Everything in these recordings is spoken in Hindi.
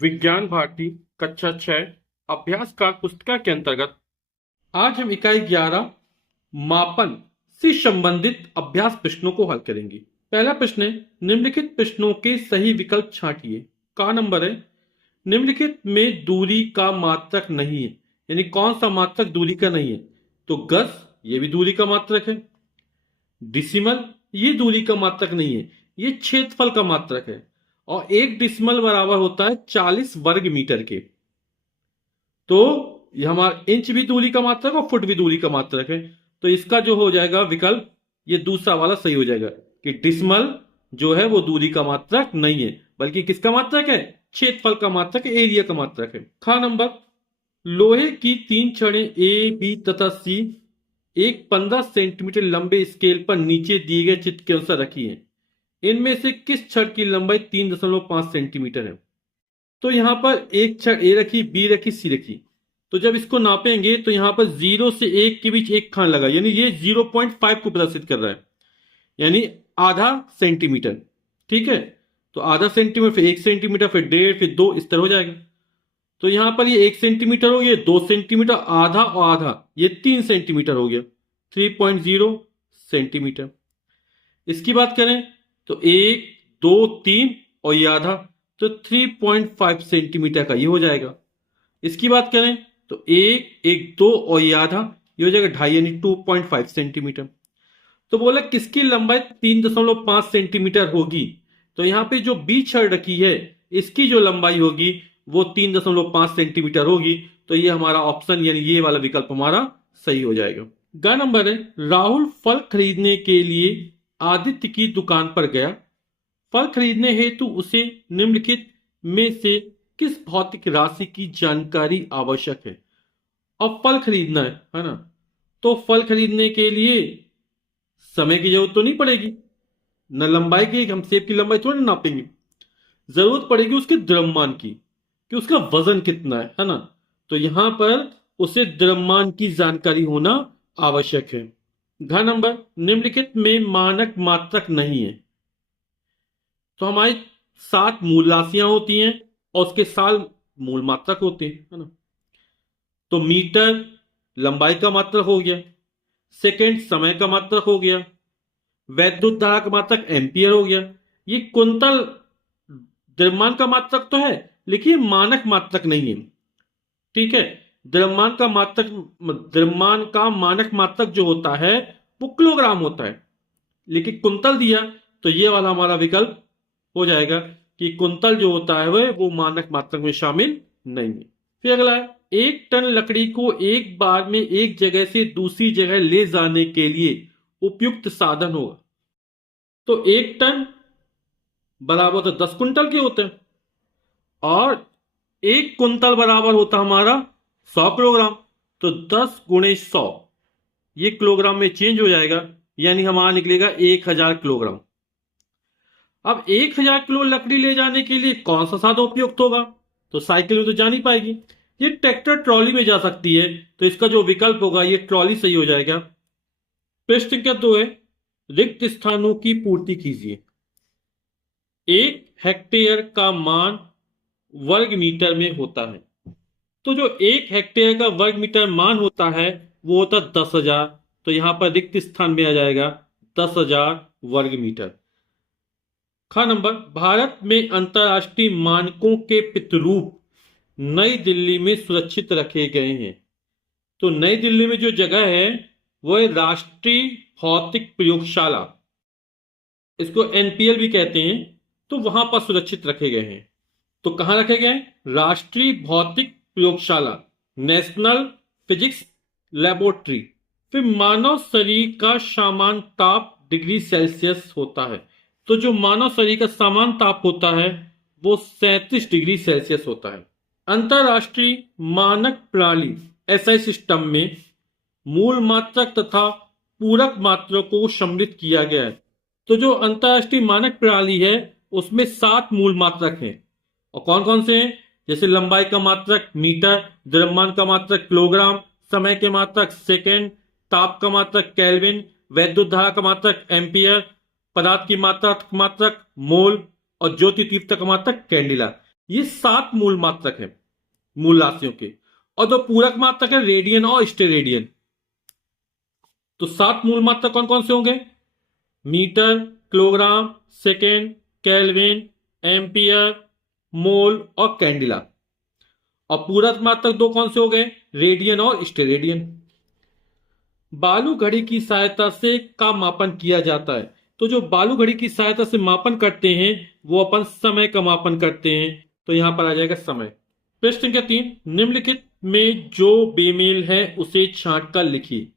विज्ञान भारती कक्षा 6 अभ्यास का पुस्तिका के अंतर्गत आज हम इकाई 11 मापन से संबंधित अभ्यास प्रश्नों को हल करेंगे। पहला प्रश्न है, निम्नलिखित प्रश्नों के सही विकल्प छांटिए। का नंबर है, निम्नलिखित में दूरी का मात्रक नहीं है, यानी कौन सा मात्रक दूरी का नहीं है? तो गज ये भी दूरी का मात्रक है। डिसिमल ये दूरी का मात्रक नहीं है, ये क्षेत्रफल का मात्रक है। और एक डिसिमल बराबर होता है 40 वर्ग मीटर के। तो ये हमारा इंच भी दूरी का मात्रक और फुट भी दूरी का मात्रक है। तो इसका जो हो जाएगा विकल्प, ये दूसरा वाला सही हो जाएगा कि डिसिमल जो है वो दूरी का मात्रक नहीं है, बल्कि किसका मात्रक है? क्षेत्रफल का मात्रक है, एरिया का मात्रक है। खा नंबर, लोहे की 3 छड़ें ए, बी तथा सी एक 15 सेंटीमीटर लंबे स्केल पर नीचे दिए गए चित्र के अनुसार रखी है। इनमें से किस छड़ की लंबाई 3.5 सेंटीमीटर है? तो यहां पर एक छड़ ए रखी, बी रखी, सी रखी। तो जब इसको नापेंगे तो यहां पर 0 से 1 के बीच एक खान लगा, यानी ये 0.5 को प्रदर्शित कर रहा है, यानी आधा सेंटीमीटर। ठीक है, तो आधा सेंटीमीटर, फिर 1 सेंटीमीटर, फिर 1.5, फिर 2, इस तरह हो जाएगा। तो यहां पर ये 1 सेंटीमीटर हो गया, 2 सेंटीमीटर, आधा और आधा, ये 3 सेंटीमीटर हो गया, 3.0 सेंटीमीटर। इसकी बात करें तो 1, 2, 3 और ये आधा, तो 3.5 सेंटीमीटर का ये हो जाएगा। इसकी बात करें तो 1, 1, 2 और ये आधा, ये हो जाएगा 2.5, यानी 2.5 सेंटीमीटर। तो बोला किसकी लंबाई 3.5 सेंटीमीटर होगी? तो यहां पे जो बी छड़ रखी है, इसकी जो लंबाई होगी वो 3.5 सेंटीमीटर होगी। तो ये हमारा ऑप्शन, यानी ये वाला विकल्प हमारा सही हो जाएगा। ग नंबर है, राहुल फल खरीदने के लिए आदित्य की दुकान पर गया। फल खरीदने हेतु उसे निम्नलिखित में से किस भौतिक राशि की जानकारी आवश्यक है? अब फल खरीदना है ना, तो फल खरीदने के लिए समय की जरूरत तो नहीं पड़ेगी, न लंबाई की, हम सेब की लंबाई थोड़ी ना नापेंगे। जरूरत पड़ेगी उसके द्रव्यमान की, कि उसका वजन कितना है ना। तो यहां पर उसे द्रव्यमान की जानकारी होना आवश्यक है। घ नंबर, निम्नलिखित में मानक मात्रक नहीं है। तो हमारी 7 मूल राशियां होती हैं और उसके 7 मूल मात्रक होते हैं, है ना। तो मीटर लंबाई का मात्रक हो गया, सेकंड समय का मात्रक हो गया, वैद्युत धारा का मात्रक एम्पियर हो गया। ये कुंतल द्रव्यमान का मात्रक तो है, लेकिन ये मानक मात्रक नहीं है। ठीक है, द्रव्यमान का मानक मात्रक जो होता है वो किलोग्राम होता है, लेकिन कुंतल दिया तो ये वाला हमारा विकल्प हो जाएगा कि कुंतल जो होता है वो मानक मात्रक में शामिल नहीं है। फिर अगला है, 1 टन लकड़ी को एक बार में एक जगह से दूसरी जगह ले जाने के लिए उपयुक्त साधन होगा। तो 1 टन बराबर तो 10 कुंटल के होते हैं, और 1 कुंतल बराबर होता हमारा 100 किलोग्राम। तो 10 गुणे 100, ये किलोग्राम में चेंज हो जाएगा, यानी हमारा निकलेगा 1000 किलोग्राम। अब 1000 किलो लकड़ी ले जाने के लिए कौन सा साधन उपयुक्त होगा? तो साइकिल में तो जा नहीं पाएगी, ये ट्रैक्टर ट्रॉली में जा सकती है। तो इसका जो विकल्प होगा ये ट्रॉली सही हो जाएगा। प्रश्न संख्या 2 है, रिक्त स्थानों की पूर्ति कीजिए। 1 हेक्टेयर का मान वर्ग मीटर में होता है। तो जो 1 हेक्टेयर का वर्ग मीटर मान होता है वो होता 10,000। तो यहां पर रिक्त स्थान में आ जाएगा 10,000 वर्ग मीटर। खा नंबर, भारत में अंतरराष्ट्रीय मानकों के प्रतिरूप नई दिल्ली में सुरक्षित रखे गए हैं। तो नई दिल्ली में जो जगह है वो है राष्ट्रीय भौतिक प्रयोगशाला, इसको एनपीएल भी कहते हैं। तो वहां पर सुरक्षित रखे गए हैं। तो कहां रखे गए? राष्ट्रीय भौतिक प्रयोगशाला, नेशनल फिजिक्स लेबोरेटरी। फिर मानव शरीर का सामान्य ताप डिग्री सेल्सियस होता है। तो जो मानव शरीर का सामान्य ताप होता है वो 37 डिग्री सेल्सियस होता है। अंतरराष्ट्रीय मानक प्रणाली एसआई सिस्टम में मूल मात्रक तथा पूरक मात्रक को सम्मिलित किया गया है। तो जो अंतरराष्ट्रीय मानक प्रणाली है उसमें 7 मूल मात्रक हैं। और कौन कौन से हैं? जैसे लंबाई का मात्रक मीटर, द्रव्यमान का मात्रक किलोग्राम, समय के मात्रक सेकेंड, ताप का मात्रक केल्विन, वैद्युत धारा का मात्रक एम्पियर, पदार्थ की मात्रक मोल, और ज्योति तीव्रता का मात्रक कैंडिला। ये 7 मूल मात्रक है मूल राशियों के, और जो पूरक मात्रक है रेडियन और स्टेरेडियन। तो 7 मूल मात्रक कौन कौन से होंगे? Metre, kilogram, second, kelvin, ampere, mole और कैंडिला। और पूरक मात्रक दो कौन से हो गए? रेडियन और स्टेरेडियन। बालू घड़ी की सहायता से का मापन किया जाता है। तो जो बालू घड़ी की सहायता से मापन करते हैं वो अपन समय का मापन करते हैं। तो यहां पर आ जाएगा समय। प्रश्न संख्या 3, निम्नलिखित में जो बेमेल है उसे छांट कर लिखिए।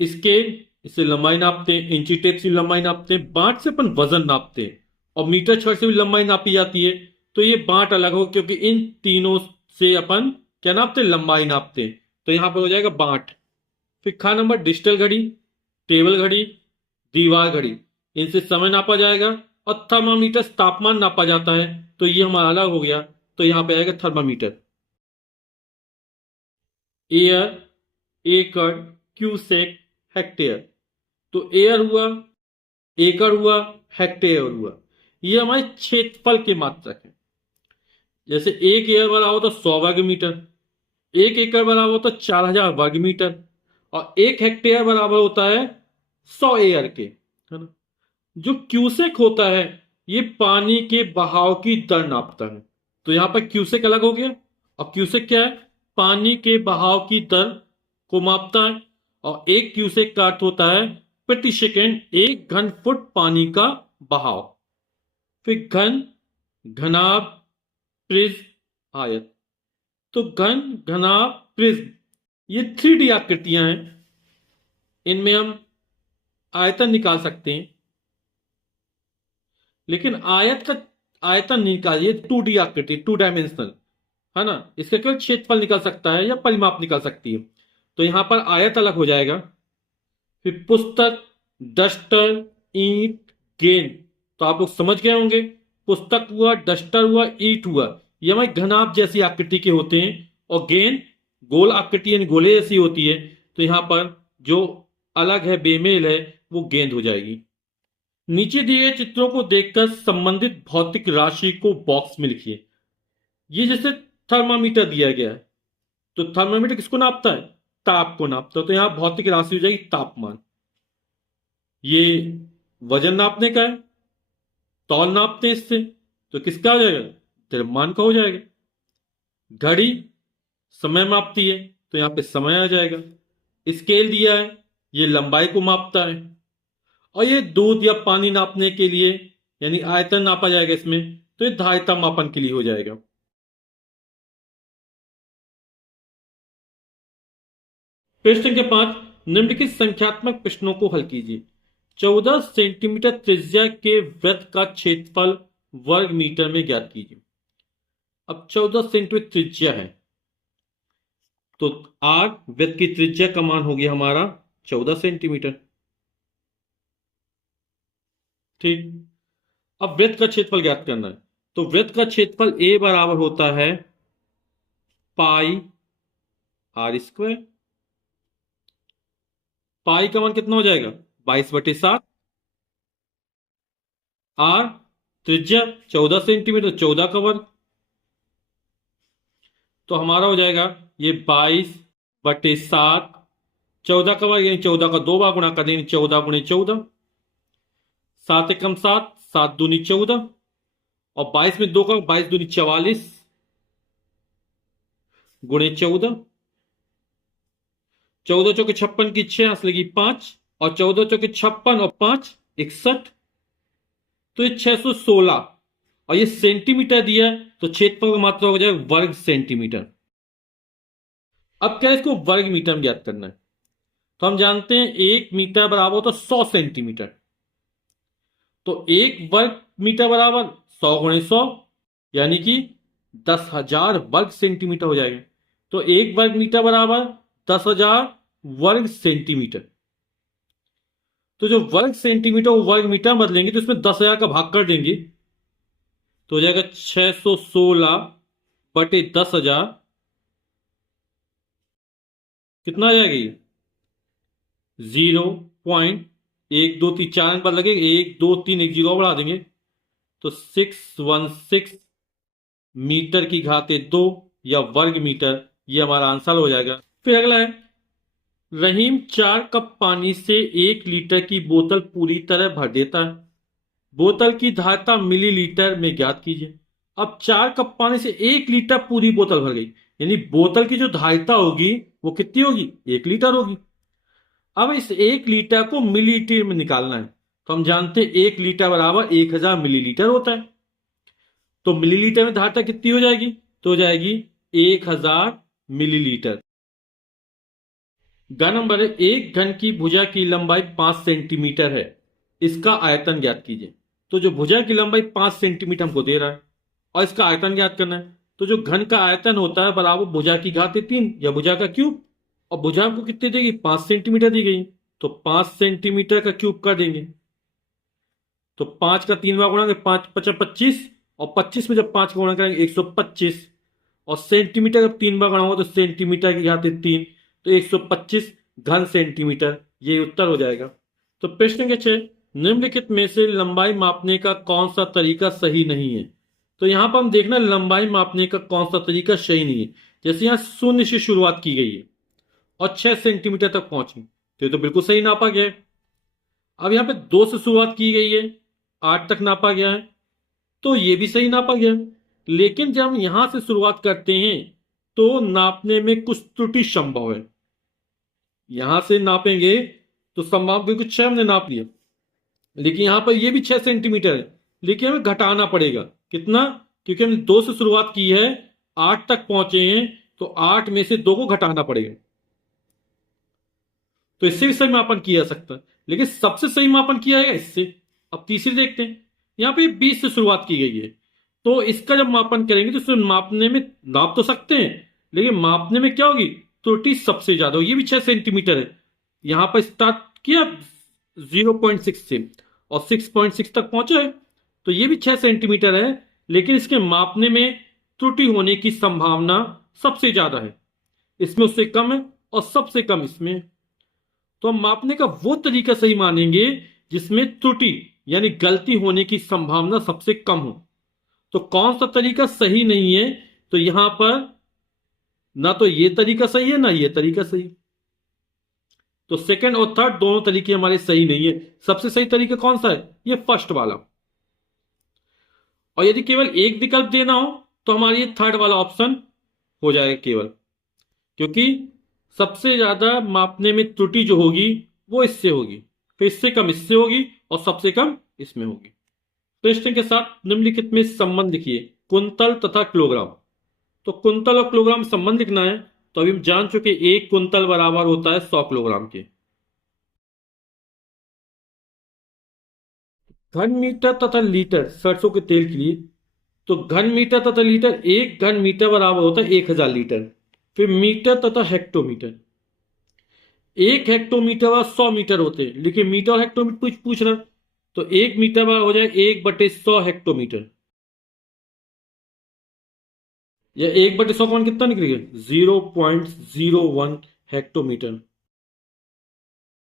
स्केल, इससे लंबाई नापते हैं। इंची टेप से लंबाई नापते हैं। बांट से अपन वजन नापते हैं। और मीटर छड़ से भी लंबाई नापी जाती है। तो ये बांट अलग हो, क्योंकि इन तीनों से अपन क्या नापते हैं? लंबाई नापते हैं। तो यहां पर हो जाएगा बांट। फिर खा नंबर, डिजिटल घड़ी, टेबल घड़ी, दीवार घड़ी, इनसे समय नापा जाएगा। और थर्मामीटर तापमान नापा जाता है। तो ये हमारा अलग हो गया। तो यहां पे आएगा थर्मामीटर। एयर, एकड़, क्यूसेक, हेक्टेयर। तो एयर हुआ, एकड़ हुआ, हेक्टेयर हुआ। ये हमारे क्षेत्रफल के मात्रक है। जैसे एक एयर बराबर तो 100 वर्ग मीटर, एक एकड़ बराबर होता है 4000 वर्ग मीटर, और एक हेक्टेयर बराबर होता है 100 एयर के, है ना। जो क्यूसेक होता है ये पानी के बहाव की दर नापता है। तो यहां पर क्यूसेक अलग हो गया। और क्यूसेक क्या है? पानी के बहाव की दर को मापता है। और एक क्यूसेक का अर्थ होता है प्रति सेकेंड 1 घन फुट पानी का बहाव। फिर घन, घनाभ, प्रिज्म, आयत। तो घन, घनाभ, प्रिज्म, ये 3D आकृतियां हैं। इनमें हम आयतन निकाल सकते हैं, लेकिन आयत का आयतन नहीं निकाल, ये 2D आकृति, 2 डायमेंशनल, है ना। इसका केवल क्षेत्रफल निकल सकता है या परिमाप निकल सकती है। तो यहां पर आयत अलग हो जाएगा। फिर पुस्तक, डस्टर, ईंट, गेंद। तो आप लोग समझ गए होंगे, पुस्तक हुआ, डस्टर हुआ, ईंट हुआ, ये हमारे घनाभ जैसी आकृति के होते हैं। और गेंद गोल आकृति यानी गोले जैसी होती है। तो यहां पर जो अलग है, बेमेल है, वो गेंद हो जाएगी। नीचे दिए गए चित्रों को देखकर संबंधित भौतिक राशि को बॉक्स में लिखिए। ये जैसे थर्मामीटर दिया गया है, तो थर्मामीटर किसको नापता है? ताप को नापता है। तो यहां भौतिक राशि हो जाएगी तापमान। ये वजन नापने का है, तौल नापते हैं इससे। तो किसका हो जाएगा? द्रव्यमान का हो जाएगा। घड़ी समय मापती है, तो यहां पे समय आ जाएगा। स्केल दिया है, ये लंबाई को मापता है। और ये दूध या पानी नापने के लिए यानी आयतन नापा जाएगा इसमें। तो ये धारिता मापन के लिए हो जाएगा। प्रश्न संख्या 5, निम्नलिखित संख्यात्मक प्रश्नों को हल कीजिए। 14 सेंटीमीटर त्रिज्या के वृत्त का क्षेत्रफल वर्ग मीटर में ज्ञात कीजिए। अब 14 सेंटीमीटर त्रिज्या है, तो आर वृत्त की त्रिज्या का मान हो गया हमारा 14 सेंटीमीटर। ठीक। अब वृत्त का क्षेत्रफल ज्ञात करना है। तो वृत्त का क्षेत्रफल ए बराबर होता है पाई आर स्क्वायर। पाई का मान कितना हो जाएगा? 22/7। आर त्रिज्या 14 सेंटीमीटर, 14 का वर्ग। तो हमारा हो जाएगा ये 22/7, 14 का वर्ग यानी 14 का 2 बार गुणा कर देंगे, 14 गुणे 14, 7 एकम 7, 7 दूनी 14, और 22 में 2 का 22 दूनी 44 गुणे 14, 14 चौके 56 की 6 हंस लगी 5, और 14 चौके 56 और 5 61। तो ये 616। और ये सेंटीमीटर दिया है, तो क्षेत्रफल का मात्रा हो जाएगा वर्ग सेंटीमीटर। अब क्या है, इसको वर्ग मीटर में ज्ञात करना है। तो हम जानते हैं 1 मीटर बराबर होता है 100 सेंटीमीटर। तो 1 वर्ग मीटर बराबर 100 गुणे 100, यानी कि 10,000 वर्ग सेंटीमीटर हो जाएगा। तो 1 वर्ग मीटर बराबर 10,000 वर्ग सेंटीमीटर। तो जो वर्ग सेंटीमीटर वो वर्ग मीटर बदलेंगे, तो इसमें 10,000 का भाग कर देंगे, तो हो जाएगा 616/10,000। कितना आ जाएगा ये? 0.123, 4 अंक बाद लगेगा, 1 2 3 एक जीरो बढ़ा देंगे, तो 616 मीटर की घाते 2 या वर्ग मीटर, ये हमारा आंसर हो जाएगा। फिर अगला है, रहीम 4 कप पानी से 1 लीटर की बोतल पूरी तरह भर देता है। बोतल की धारिता मिलीलीटर में ज्ञात कीजिए। अब 4 कप पानी से 1 लीटर पूरी बोतल भर गई, यानी बोतल की जो धारिता होगी वो कितनी होगी, 1 लीटर होगी। अब इस 1 लीटर को मिलीलीटर में निकालना है, तो हम जानते हैं 1 लीटर बराबर 1000 मिलीलीटर होता है। तो मिलीलीटर में धारिता कितनी हो जाएगी, तो हो जाएगी 1000 मिलीलीटर। ग नंबर है, एक घन की भुजा की लंबाई 5 सेंटीमीटर है, इसका आयतन ज्ञात कीजिए। तो जो भुजा की लंबाई 5 सेंटीमीटर हमको दे रहा है और इसका आयतन ज्ञात करना है, तो जो घन का आयतन होता है बराबर भुजा की घात 3 या भुजा का क्यूब, और भुजा हमको कितनी देगी, 5 सेंटीमीटर दी गई, तो 5 सेंटीमीटर का क्यूब कर देंगे। तो 5 का 3 बार गुणा, 5 5 25, और 25 में जब 5 का गुणा करेंगे 125, और सेंटीमीटर जब 3 बार गुणा होगा तो सेंटीमीटर की घात 3, तो 125 घन सेंटीमीटर, ये उत्तर हो जाएगा। तो प्रश्न के 6, निम्नलिखित में से लंबाई मापने का कौन सा तरीका सही नहीं है। तो यहां पर हम देखना लंबाई मापने का कौन सा तरीका सही नहीं है। जैसे यहां 0 से शुरुआत की गई है और 6 सेंटीमीटर तक पहुंची, तो ये तो बिल्कुल सही नापा गया है। अब यहां पे 2 से शुरुआत की गई है, 8 तक नापा गया है, तो ये भी सही नापा गया। लेकिन जब हम यहां से शुरुआत करते हैं तो नापने में कुछ त्रुटि संभव है। यहां से नापेंगे तो संभव, क्योंकि 6 हमने नाप लिया, लेकिन यहां पर ये भी 6 सेंटीमीटर है, लेकिन हमें घटाना पड़ेगा कितना, क्योंकि हमने 2 से शुरुआत की है, 8 तक पहुंचे हैं, तो 8 में से 2 को घटाना पड़ेगा। तो इससे भी सही मापन किया जा सकता है, लेकिन सबसे सही मापन किया है इससे। अब तीसरी देखते हैं, यहां पे 20 से शुरुआत की गई है, तो इसका जब मापन करेंगे तो इसमें मापने में नाप तो सकते हैं, लेकिन मापने में क्या होगी, त्रुटि सबसे ज्यादा होगी। ये भी 6 सेंटीमीटर है, यहां पर स्टार्ट किया 0.6 से और 6.6 तक पहुंचा है, तो ये भी 6 सेंटीमीटर है, लेकिन इसके मापने में त्रुटि होने की संभावना सबसे ज्यादा है, इसमें उससे कम है और सबसे कम इसमें। तो हम मापने का वो तरीका सही मानेंगे जिसमें त्रुटि यानी गलती होने की संभावना सबसे कम हो। तो कौन सा तरीका सही नहीं है, तो यहां पर ना तो ये तरीका सही है ना ये तरीका सही, तो सेकंड और थर्ड दोनों तरीके हमारे सही नहीं है। सबसे सही तरीका कौन सा है, ये फर्स्ट वाला। और यदि केवल एक विकल्प देना हो तो हमारी ये थर्ड वाला ऑप्शन हो जाएगा केवल, क्योंकि सबसे ज्यादा मापने में त्रुटि जो होगी वो इससे होगी, फिर इससे कम इससे होगी और सबसे कम इसमें होगी। प्रश्न के साथ निम्नलिखित में संबंध लिखिए, कुंतल तथा किलोग्राम। तो कुंतल और किलोग्राम में संबंध लिखना है, तो अभी हम जान चुके एक कुंतल बराबर होता है 100 किलोग्राम के। घन मीटर तथा लीटर सरसों के तेल के लिए, तो घन मीटर तथा लीटर, एक घन मीटर बराबर होता है 1000 लीटर। फिर मीटर तथा हेक्टोमीटर, एक हेक्टोमीटर बराबर 100 मीटर होते हैं, लेकिन मीटर और हेक्टोमीटर पूछ रहा, तो 1 मीटर बराबर हो जाए 1/100 हेक्टोमीटर, या 1/100 का मान कितना निकलेगा, 0.01 हेक्टोमीटर।